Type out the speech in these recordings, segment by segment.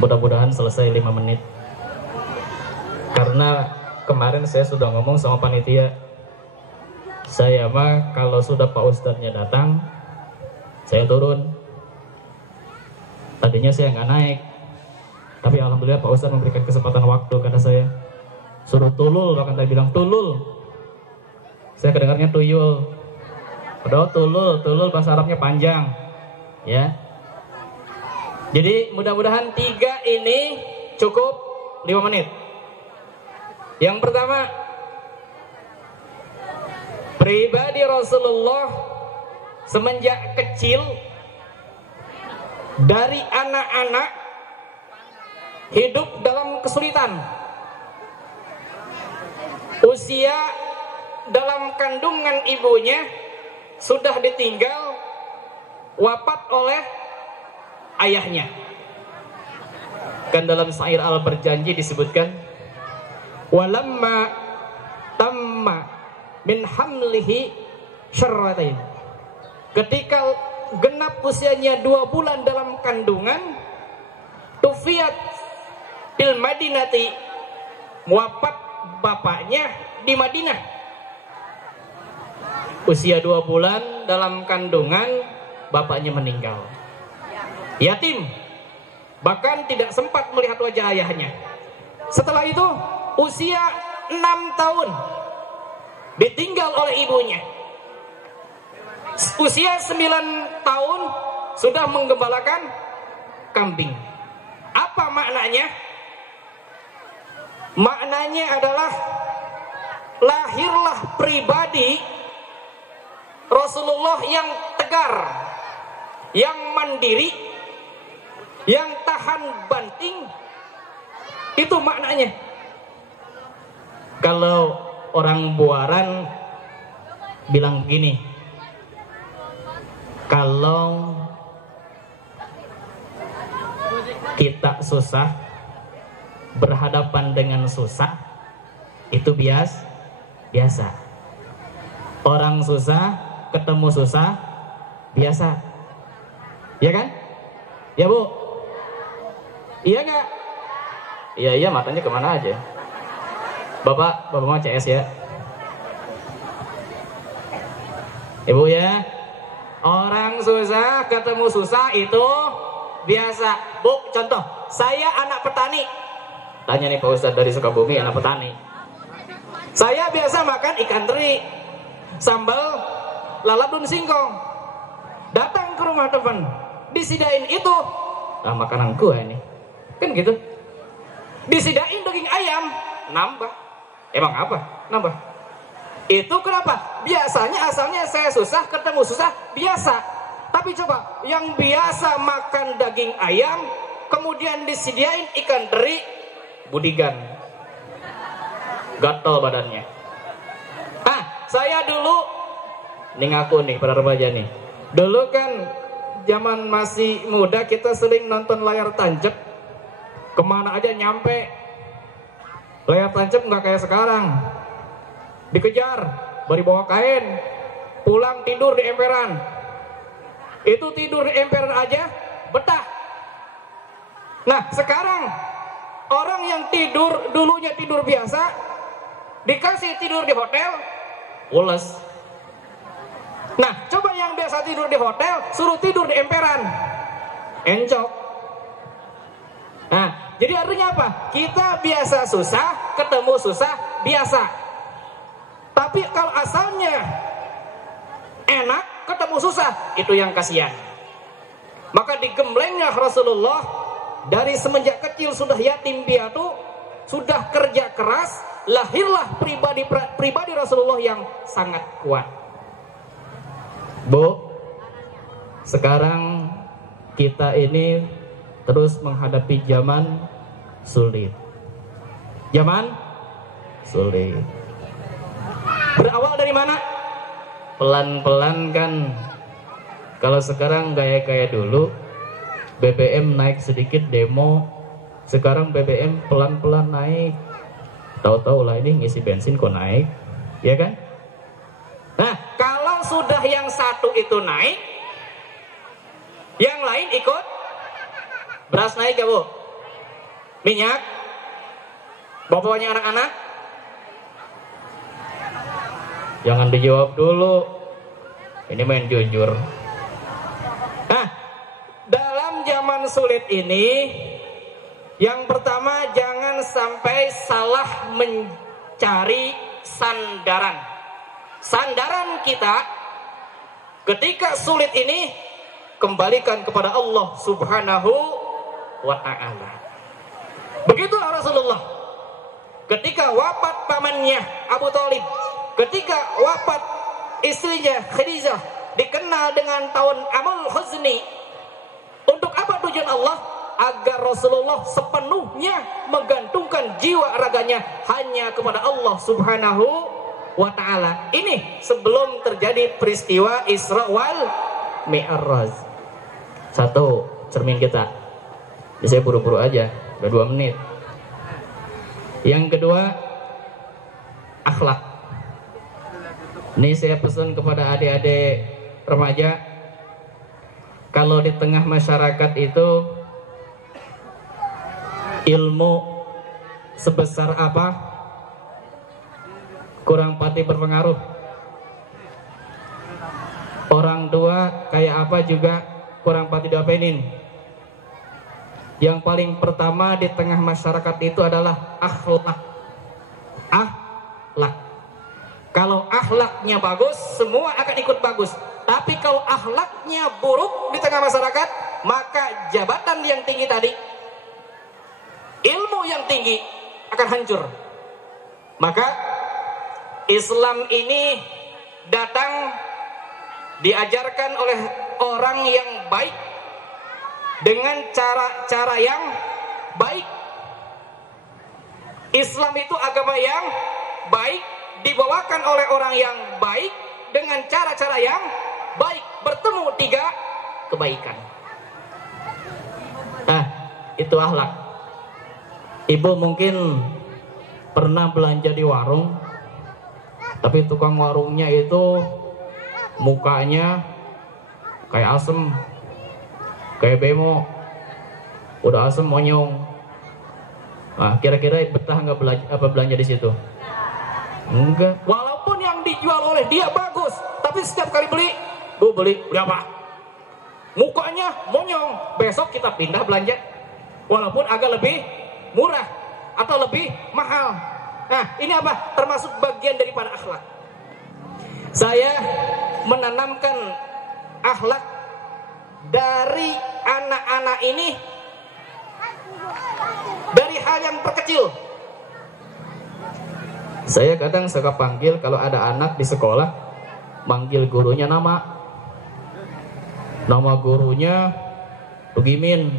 Mudah-mudahan selesai 5 menit. Karena kemarin saya sudah ngomong sama panitia, saya mah kalau sudah Pak Ustadznya datang, saya turun. Tadinya saya nggak naik, tapi alhamdulillah Pak Ustadz memberikan kesempatan waktu. Kata saya, suruh tulul, bahkan tadi bilang tulul. Saya kedengarnya tuyul. Padahal tulul bahasa Arabnya panjang, ya. Jadi mudah-mudahan 3 ini cukup 5 menit. Yang pertama, pribadi Rasulullah semenjak kecil, dari anak-anak hidup dalam kesulitan. Usia dalam kandungan ibunya sudah ditinggal wafat oleh ayahnya. Kan dalam syair Al-Berjanji disebutkan, walamma tamma min hamlihi syarratain. Ketika genap usianya 2 bulan dalam kandungan, tufiyat bil Madinati, wafat bapaknya di Madinah. Usia 2 bulan dalam kandungan, bapaknya meninggal. Yatim, bahkan tidak sempat melihat wajah ayahnya. Setelah itu usia 6 tahun ditinggal oleh ibunya. Usia 9 tahun sudah menggembalakan kambing. Apa maknanya? Maknanya adalah lahirlah pribadi Rasulullah yang tegar, yang mandiri, yang tahan banting. Itu maknanya. Kalau orang Buaran bilang begini, kalau kita susah, berhadapan dengan susah, itu biasa. Orang susah ketemu susah, biasa. Ya kan? Ya Bu? Iya gak? Iya, matanya kemana aja? Bapak mau CS ya? Ibu ya? Orang susah ketemu susah itu biasa. Bu, contoh, saya anak petani. Tanya nih Pak Ustadz dari Sukabumi, anak petani. Saya biasa makan ikan teri, sambal lalap daun singkong. Datang ke rumah teman, disidain itu, makanan gua ini. Kan gitu. Disidain daging ayam, nambah. Emang apa? Nambah. Itu kenapa? Biasanya asalnya saya susah ketemu susah, biasa. Tapi coba, yang biasa makan daging ayam, kemudian disediain ikan teri, budigan. Gatal badannya. Saya dulu, nih ngaku nih, para remaja nih. Dulu kan, zaman masih muda, kita sering nonton layar tancap. Kemana aja nyampe. Layar tancap nggak kayak sekarang. Dikejar, baru bawa kain, pulang tidur di emperan. Itu tidur di emperan aja betah. Nah sekarang orang yang tidur dulunya tidur biasa, dikasih tidur di hotel, ules. Nah coba yang biasa tidur di hotel, suruh tidur di emperan, encok. Nah jadi artinya apa? Kita biasa susah, ketemu susah, biasa. Tapi kalau asalnya enak, ketemu susah, itu yang kasihan. Maka digemblengnya Rasulullah dari semenjak kecil sudah yatim piatu, sudah kerja keras, lahirlah pribadi Rasulullah yang sangat kuat. Bu, sekarang kita ini terus menghadapi zaman sulit. Zaman sulit. Berawal dari mana? Pelan-pelan kan. Kalau sekarang kayak dulu BBM naik sedikit demo, sekarang BBM pelan-pelan naik. Tahu-tahu lah ini ngisi bensin kok naik, ya kan? Nah, kalau sudah yang satu itu naik, yang lain ikut. Beras naik ya Bu? minyak, bapaknya anak-anak. Jangan dijawab dulu, ini main jujur. Nah, dalam zaman sulit ini, yang pertama jangan sampai salah mencari sandaran. Sandaran kita ketika sulit ini kembalikan kepada Allah Subhanahu wa ta'ala. Begitu Rasulullah ketika wafat pamannya Abu Thalib, ketika wafat istrinya Khadijah, dikenal dengan tahun Amul Huzni. Untuk apa tujuan Allah? Agar Rasulullah sepenuhnya menggantungkan jiwa raganya hanya kepada Allah Subhanahu wa ta'ala. Ini sebelum terjadi peristiwa Isra wal Mi'raj. Satu, cermin kita. Saya buru-buru aja, udah 2 menit. Yang kedua, akhlak. Ini saya pesan kepada adik-adik remaja, kalau di tengah masyarakat itu ilmu sebesar apa kurang pati berpengaruh. Orang tua kayak apa juga kurang pati diopenin. Yang paling pertama di tengah masyarakat itu adalah akhlak. Akhlak. Kalau akhlaknya bagus, semua akan ikut bagus. Tapi kalau akhlaknya buruk di tengah masyarakat, maka jabatan yang tinggi tadi, ilmu yang tinggi akan hancur. Maka Islam ini datang diajarkan oleh orang yang baik dengan cara-cara yang baik. Islam itu agama yang baik, dibawakan oleh orang yang baik dengan cara-cara yang baik. Bertemu 3 kebaikan. Nah, itu akhlak. Ibu mungkin pernah belanja di warung, tapi tukang warungnya itu mukanya kayak asem, kayak bemo, udah asem monyong. Nah, kira-kira betah nggak belanja di situ? Enggak. Walaupun yang dijual oleh dia bagus, tapi setiap kali beli, bu beli berapa? Mukanya monyong. Besok kita pindah belanja, walaupun agak lebih murah atau lebih mahal. Nah, ini apa? Termasuk bagian daripada akhlak. Saya menanamkan akhlak dari anak-anak ini dari hal yang terkecil. Saya kadang suka panggil kalau ada anak di sekolah, manggil gurunya nama gurunya Tugimin.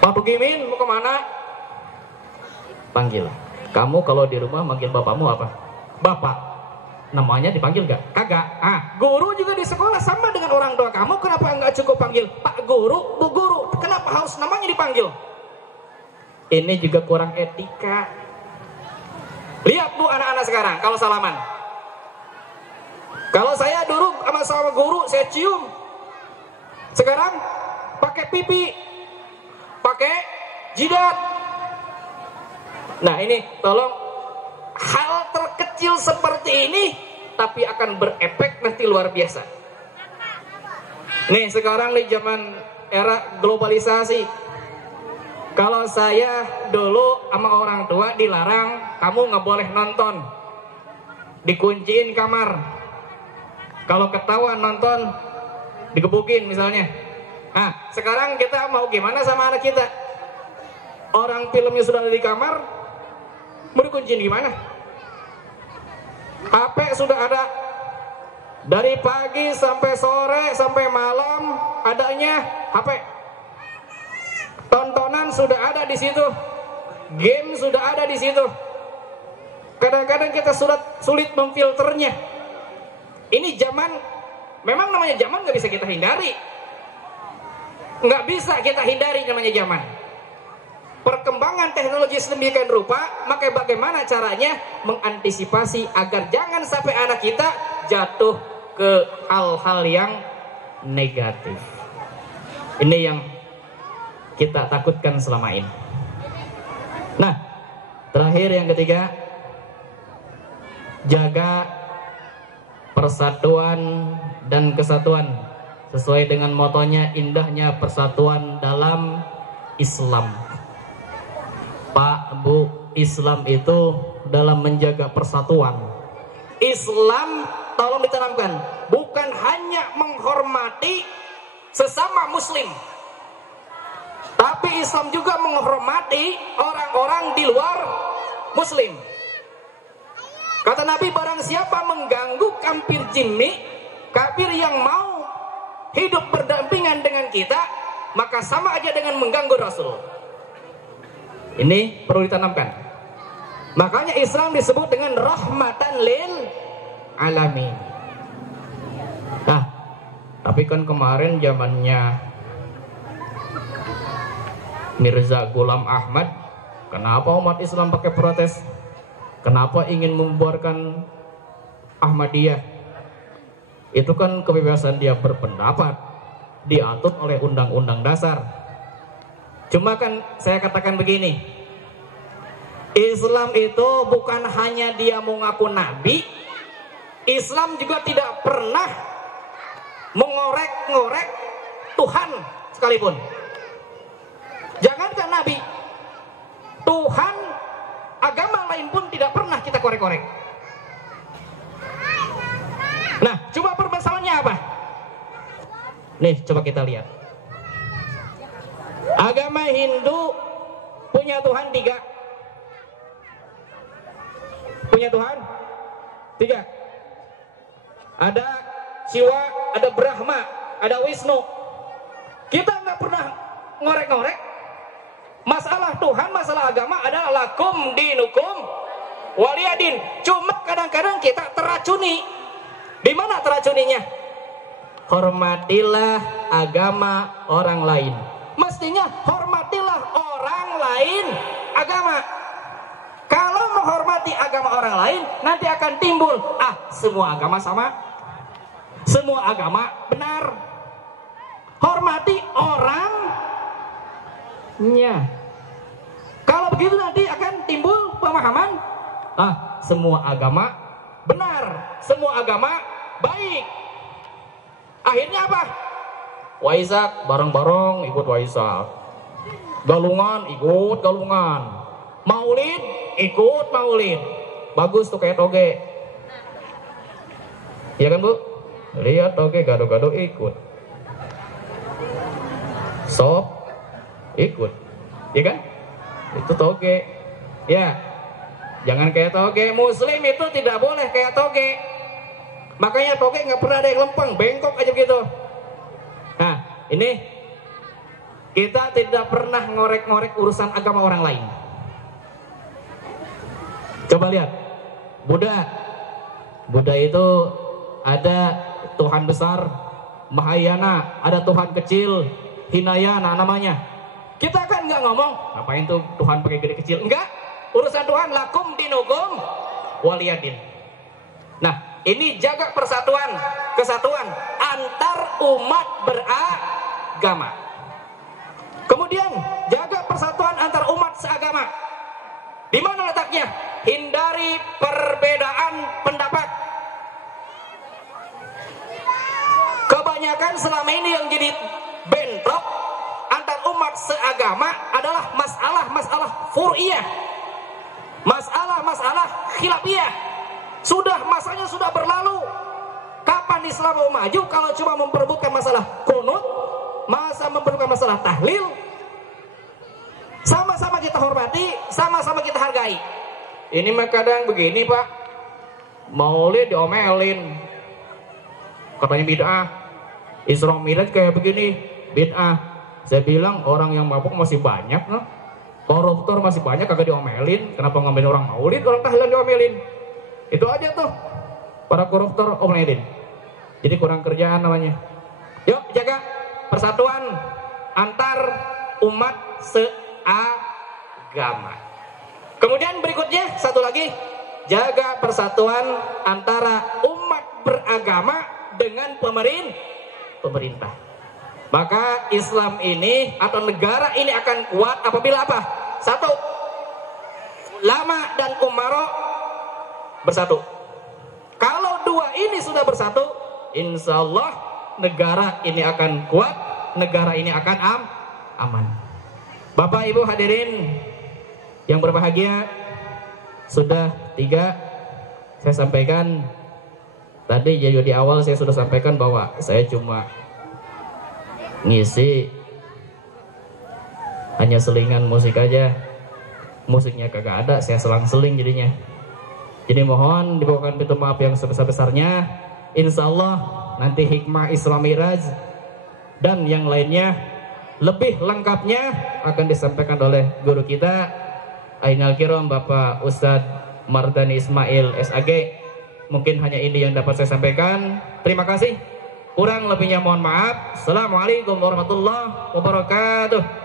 Pak Tugimin mau kemana? Panggil. Kamu kalau di rumah manggil bapakmu apa? Bapak. Namanya dipanggil gak? Kagak. Guru juga di sekolah sama dengan orang tua kamu. Kenapa nggak cukup panggil Pak Guru, Bu Guru? Kenapa harus namanya dipanggil? Ini juga kurang etika. Lihat bu anak-anak sekarang kalau salaman. Kalau saya dulu sama guru saya cium. Sekarang pakai pipi, pakai jidat. Nah ini tolong, hal terkecil seperti ini tapi akan berefek nanti luar biasa. Nih sekarang di zaman era globalisasi, kalau saya dulu sama orang tua dilarang, kamu nggak boleh nonton, dikunciin kamar. Kalau ketahuan nonton, digebukin misalnya. Nah, sekarang kita mau gimana sama anak kita? Orang filmnya sudah ada di kamar, mau dikunciin gimana? HP sudah ada, dari pagi sampai sore sampai malam adanya HP. Tontonan sudah ada di situ, game sudah ada di situ. Kadang-kadang kita sulit memfilternya. Ini zaman, memang namanya zaman nggak bisa kita hindari, nggak bisa kita hindari namanya zaman. Perkembangan teknologi sedemikian rupa, maka bagaimana caranya mengantisipasi agar jangan sampai anak kita jatuh ke hal-hal yang negatif. Ini yang kita takutkan selama ini. Nah, terakhir yang ketiga, jaga persatuan dan kesatuan sesuai dengan motonya indahnya persatuan dalam Islam. Pak, Bu, Islam itu dalam menjaga persatuan. Islam, tolong ditanamkan, bukan hanya menghormati sesama muslim, tapi Islam juga menghormati orang-orang di luar muslim. Kata Nabi, barang siapa mengganggu kafir jimmi, kafir yang mau hidup berdampingan dengan kita, maka sama aja dengan mengganggu Rasul. Ini perlu ditanamkan. Makanya Islam disebut dengan rahmatan lil alamin. Nah, tapi kan kemarin zamannya Mirza Ghulam Ahmad, kenapa umat Islam pakai protes? Kenapa ingin membubarkan Ahmadiyah? Itu kan kebebasan dia berpendapat, diatur oleh undang-undang dasar. Cuma kan saya katakan begini, Islam itu bukan hanya dia mau ngaku nabi, Islam juga tidak pernah mengorek-ngorek Tuhan sekalipun. Jangankan nabi, Tuhan, agama lain pun tidak pernah kita korek-korek. Nah, coba permasalahannya apa? Nih, coba kita lihat. Agama Hindu punya Tuhan 3. Punya Tuhan 3. Ada Siwa, ada Brahma, ada Wisnu. Kita nggak pernah ngorek-ngorek. Masalah Tuhan, masalah agama adalah lakum dinukum waliyadin. Cuma kadang-kadang kita teracuni. Di mana teracuninya? Hormatilah agama orang lain. Mestinya hormatilah orang lain agama. Kalau menghormati agama orang lain, nanti akan timbul, semua agama sama, semua agama benar. Hormati orangnya. Kalau begitu nanti akan timbul pemahaman, semua agama benar, semua agama baik. Akhirnya apa? Waisak bareng-bareng ikut Waisak, galungan ikut galungan, maulid ikut maulid. Bagus tuh kayak toge, iya kan Bu? Lihat toge gado-gado ikut, sop ikut, iya kan? Itu toge. Ya, jangan kayak toge. Muslim itu tidak boleh kayak toge. Makanya toge nggak pernah ada yang lempeng, bengkok aja gitu. Nah, ini kita tidak pernah ngorek-ngorek urusan agama orang lain. Coba lihat Buddha. Buddha itu ada Tuhan besar, Mahayana, ada Tuhan kecil, Hinayana namanya. Kita kan nggak ngomong, ngapain tuh Tuhan pakai gede kecil? Enggak, urusan Tuhan lakum dinukum waliyadin. Nah, ini jaga persatuan, kesatuan antar umat beragama. Kemudian jaga persatuan antar umat seagama. Di mana letaknya? Hindari perbedaan pendapat. Kebanyakan selama ini yang jadi bentrok antar umat seagama adalah masalah-masalah fur'iyah, masalah-masalah khilafiyah. Masanya sudah berlalu. Kapan Islam mau maju kalau cuma memperebutkan masalah kunut, memperebutkan masalah tahlil? Sama-sama kita hormati, sama-sama kita hargai. Ini mah kadang begini Pak, maulid diomelin, katanya bid'ah. Isra Mi'raj kayak begini, bid'ah. Saya bilang orang yang mabuk masih banyak, koruptor masih banyak, kagak diomelin. Kenapa ngambil orang maulid, orang tahlilan diomelin? Itu aja tuh, para koruptor omelin. Jadi kurang kerjaan namanya. Yuk jaga persatuan antar umat seagama. Kemudian berikutnya satu lagi, jaga persatuan antara umat beragama dengan pemerintah. Maka Islam ini atau negara ini akan kuat apabila apa? Satu, ulama dan umaro bersatu. Kalau dua ini sudah bersatu, insya Allah negara ini akan kuat, negara ini akan aman. Bapak Ibu hadirin yang berbahagia, sudah 3 saya sampaikan. Tadi jadi di awal saya sudah sampaikan bahwa saya cuma ngisi hanya selingan musik aja, musiknya kagak ada, saya selang-seling jadinya. Jadi mohon dibawakan pintu maaf yang sebesar-besarnya. Insya Allah nanti hikmah Isra Miraj dan yang lainnya lebih lengkapnya akan disampaikan oleh guru kita Ainal Kiram Bapak Ustadz Mardani Ismail SAG. Mungkin hanya ini yang dapat saya sampaikan. Terima kasih. Kurang lebihnya mohon maaf. Assalamualaikum warahmatullahi wabarakatuh.